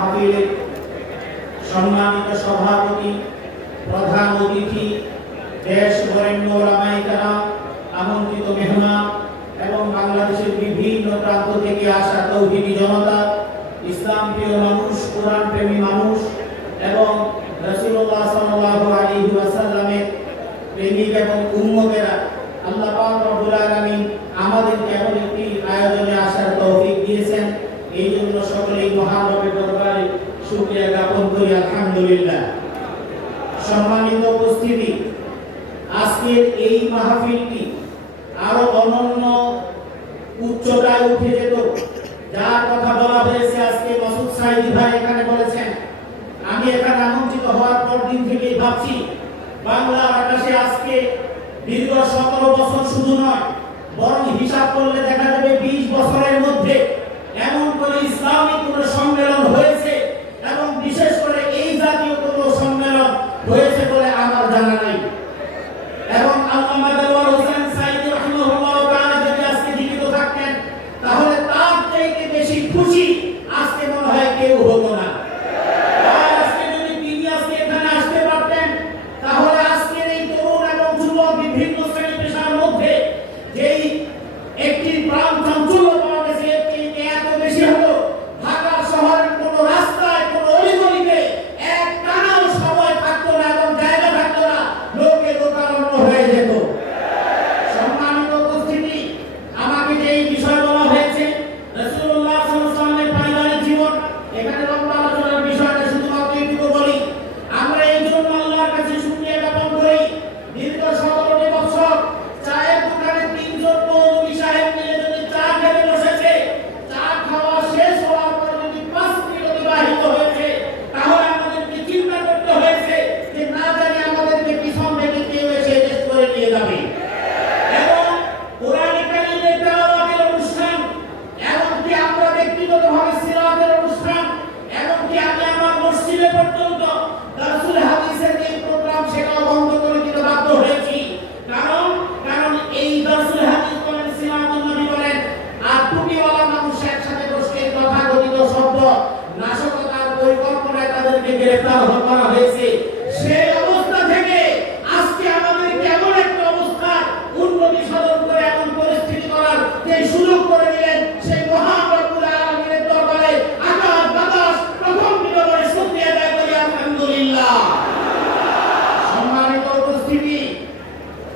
মাহফিলের সম্মানিত সভাপতি, প্রধান অতিথি, দেশ বরেণ্য ওলামায়ে কেরাম, আমন্ত্রিত মেহমান এবং বাংলাদেশের বিভিন্ন প্রান্ত থেকে আসা তৌহিদি জনতা, ইসলাম প্রিয় মানুষ, কোরআন প্রেমী মানুষ এবং রাসূলুল্লাহ সাল্লাল্লাহু আলাইহি ওয়াসাল্লামের প্রেমিক এবং উম্মতেরা, আল্লাহ পাক রব্বুল আলামিন আমাদেরকে এমন একটি আয়োজনে আসার তৌফিক দিয়েছেন। এই জন্য সকলেই মহান রবের দরবারে শুকরিয়া জ্ঞাপন করি, আলহামদুলিল্লাহ। সম্মানিত উপস্থিতি, আজকের এই মাহফিলটি আরো অনন্য উচ্চতায় উঠে যেত। যার কথা বলা হয়েছে আজকে মাসুদ সাইদি ভাই এখানে বলেছেন, আমি এখানে আমন্ত্রিত হওয়ার পর দিন থেকেই ভাবছি বাংলার আকাশে আজকে দীর্ঘ 17 বছর শুধু নয়, বরং হিসাব করলে দেখা যাবে 20 বছরের মধ্যে এমন করে ইসলামিক কোন সম্মেলন হয়েছে এবং বিশেষ করে এই জাতীয় কোন সম্মেলন হয়েছে বলে আমার জানা নাই। এবং আল্লামা দেওয়ার হোসেন সাইদি রাহিমাহুল্লাহ তাআলা যদি আজকে জীবিত থাকতেন তাহলে তার থেকে বেশি খুশি আজকে মনে হয় কেউ হতো না। আজকে যদি তিনি আজকে এখানে আসতে পারতেন তাহলে আজকের এই তরুণ এবং যুবক বিভিন্ন শ্রেণী পেশার মধ্যে যেই একটি প্রাণ চাঞ্চল্য পাওয়া গেছে এত বেশি হতো। ঢাকা শহরের কোন রাস্তায় কোন অলিগলিতে এক টানাও সময় থাকতো না এবং জায়গা থাকতো না, লোকে লোকারণ্য হয়ে যেত। সম্মানিত উপস্থিতি, আমাকে যে এই বিষয় বলা হয়েছে রাসূলুল্লাহ সাল্লাল্লাহু আলাইহি ওয়াসাল্লামের পারিবারিক জীবন, এখানে লম্বা আলোচনার বিষয়টা শুধুমাত্র একটু বলি। আমরা এই জন্য আল্লাহর কাছে শুকরিয়া জ্ঞাপন করি, দীর্ঘ 17 বছর চায়ের দোকানে 3 জন মৌলভী সাহেব মিলে যদি চা খেতে বসেছে, চা খাওয়া শেষ হওয়ার পর যদি 5 মিনিট অতিবাহিত হয়েছে তাহলে আমাদেরকে চিন্তা করতে হয়েছে যে না জানি আমাদেরকে পিছন থেকে কেউ এসে টেস্ট করে নিয়ে যাবে। এবং কোরআন কারীমের তেলাওয়াতের অনুষ্ঠান, এমনকি আমরা ব্যক্তিগতভাবে সিরাতের অনুষ্ঠান, এমনকি আমি আমার মসজিদে পর্যন্ত দারসুল হাদিসের যে প্রোগ্রাম সেটাও বন্ধ করে দিতে বাধ্য হয়েছি। কারণ এই দারসুল হাদিস বলেন, সিরাতুন নবী বলেন, আর টুপিওয়ালা মানুষ একসাথে বসে তথাকথিত শব্দ নাশকতার পরিকল্পনায় তাদেরকে গ্রেফতার করা হয়েছে। সেই অবস্থা থেকে আজকে আমাদের কেমন একটা অবস্থা উন্নতি সাধন করে এমন পরিস্থিতি করার যে সুযোগ করে দিলেন, সেই মহান রব্বুল আলামিনের দরবারে আকাশ বাতাস প্রথম বিনয়ে শুকরিয়া আদায় করি, আলহামদুলিল্লাহ। সম্মানিত উপস্থিতি,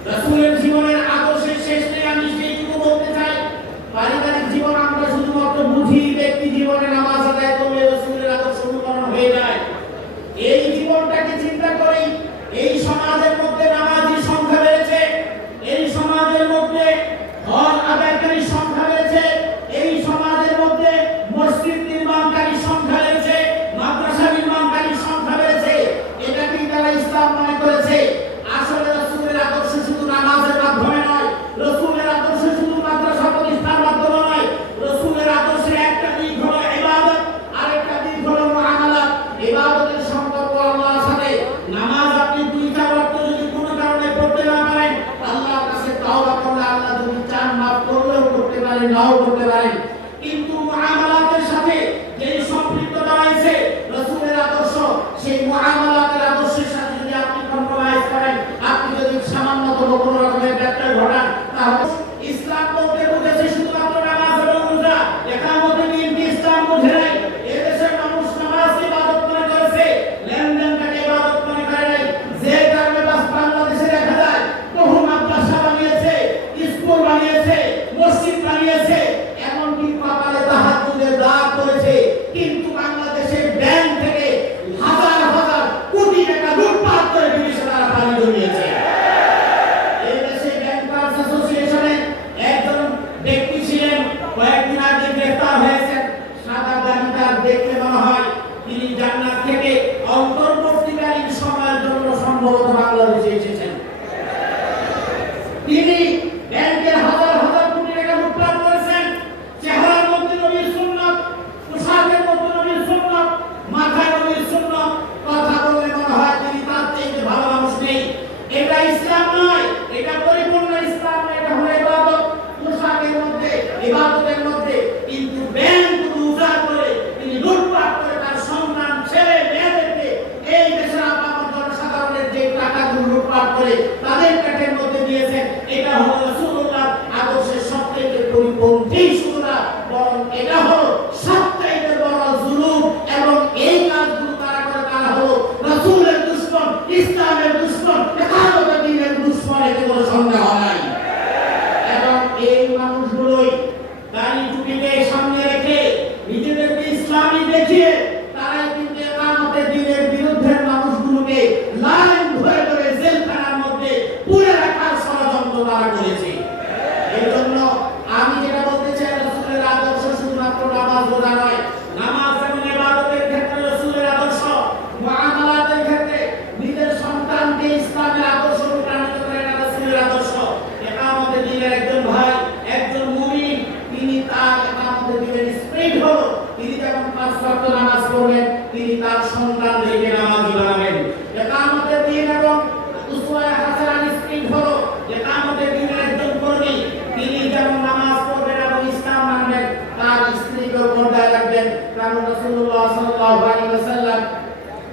রাসূলের জীবনের আদর্শের শেষ নেই, আমি সেইটুকু বলতে চাই। পারিবারিক জীবন আমরা শুধুমাত্র বুঝি, ব্যক্তি জীবনে নামাজ আদায় করলে রাসূলের আদর্শ অনুকরণ হয়ে যায়। এই জীবনটাকে চিন্তা করেই রাসূলুল্লাহ সাল্লাল্লাহু আলাইহি ওয়াসাল্লাম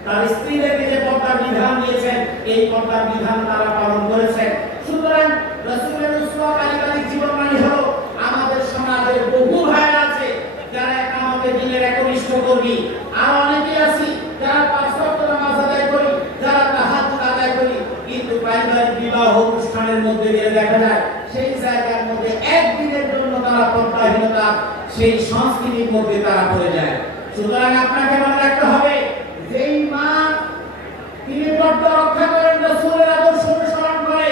তার স্ত্রীদেরকে যে পর্দার বিধান দিয়েছেন এই পর্দার বিধান তারা পালন করেছেন। সুতরাং রাসূলের উসওয়া পারিবারিক জীবন মানে হলো আমাদের সমাজের বহু ভাই আছে যারা আমাদের দিনের একনিষ্ঠ কর্মী, আর অনেকে আছি যারা পাঁচ ওয়াক্ত নামাজ আদায় করি, যারা তাহাজ্জুদ আদায় করি, কিন্তু পারিবারিক বিবাহ অনুষ্ঠানের মধ্যে গিয়ে দেখা যায় সেই জায়গার মধ্যে একদিনের জন্য তারা পর্দাহীনতা সেই সংস্কৃতির মধ্যে তারা পড়ে যায়। সুতরাং আপনাকে মনে রাখতে হবে যেই মা তিনি পর্দা রক্ষা করেন, রাসূলের আদর্শ অনুসরণ করে,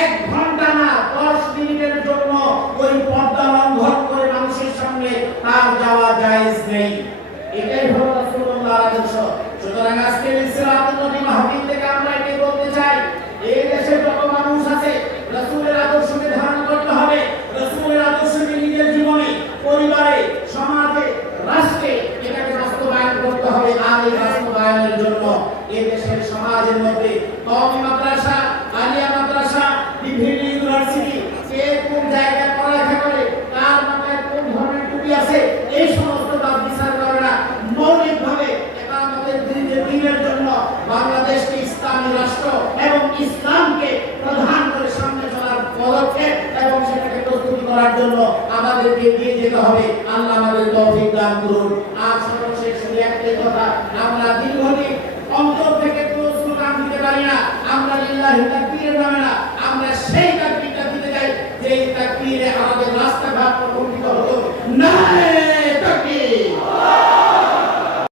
1 ঘন্টা না 10 মিনিটের জন্য ওই পর্দা লঙ্ঘন করে মানুষের সামনে তার যাওয়া জায়েজ নেই। এটাই হলো রাসূলুল্লাহর আদর্শ। সুতরাং আজকে সিরাতুন নবী মাহফিল থেকে আমরা এটাই বলতে চাই, এই দেশে যত মানুষ আছে রাসূলের আদর্শকে ধারণ করতে হবে, রাসূলের আদর্শকে নিজের জীবনে, পরিবারে, সমাজে, রাষ্ট্রে এটাকে বাস্তবায়ন করতে হবে। আর এই বাস্তবায়নের জন্য এই দেশের সমাজের মধ্যে কওমি মাদ্রাসা, আলিয়া মাদ্রাসা, বিভিন্ন ইউনিভার্সিটি, কে কোন জায়গায় পড়ালেখা করে, কার মাথায় কোন ধরনের টুপি আছে, এই সমস্ত কাজ বিচার করে না। মৌলিকভাবে একামতের দিনের জন্য বাংলাদেশকে ইসলামী রাষ্ট্র এবং ইসলামকে প্রধান করে সামনে চলার পদক্ষেপ এবং সেটাকে প্রস্তুতি করার জন্য আমাদেরকে এগিয়ে যেতে হবে। আল্লাহ আমাদের তৌফিক দান করুন। আর সর্বশেষ একটাই কথা, আমরা দীর্ঘ